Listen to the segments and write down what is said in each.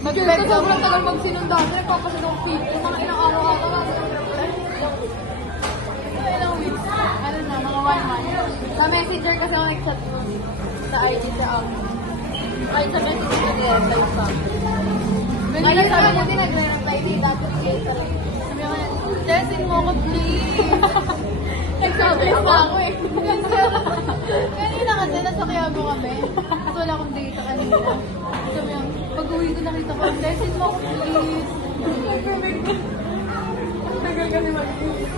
Mag-bed ka, sobrang tagal magsinundan. Nagpapasin ng people. Mga ilang araw-araw. Ilang weeks. Ano na, mga 1 month. Sa messenger kasi ako nag-chat mo. Sa IG sa ako. Ay, sa messenger ko nag-reply pa. Ngayon sabi mo din nag-reply din. Dapat kayo talaga. Sabi ko, testing mo ko please. Nagsabi na ako eh. Kanina kasi nasa Quiapo kami. Tapos wala akong data kanina. Sabi ko, pag-uwi ko nakita ko, testing mo ko please. Tagal kasi mag-iis.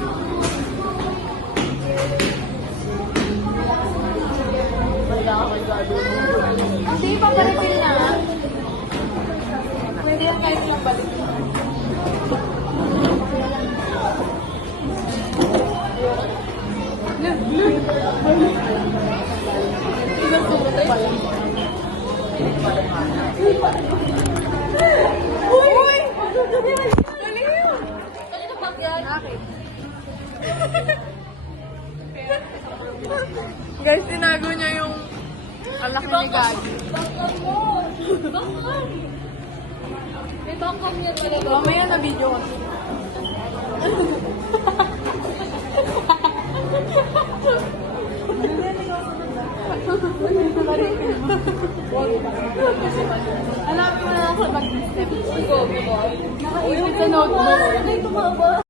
Hindi, papalitin na. Pwede yan kahit lang balik. Inasulit pala. Uy! Ano yun? Kanina pag yan? Akin. Guys, tinago niya yung alaki ni Gagi. May bangkong niya talaga. Mamaya na video ko. Alam mo na lang sa mag-step. Go, go. Nakaipit sa notebook.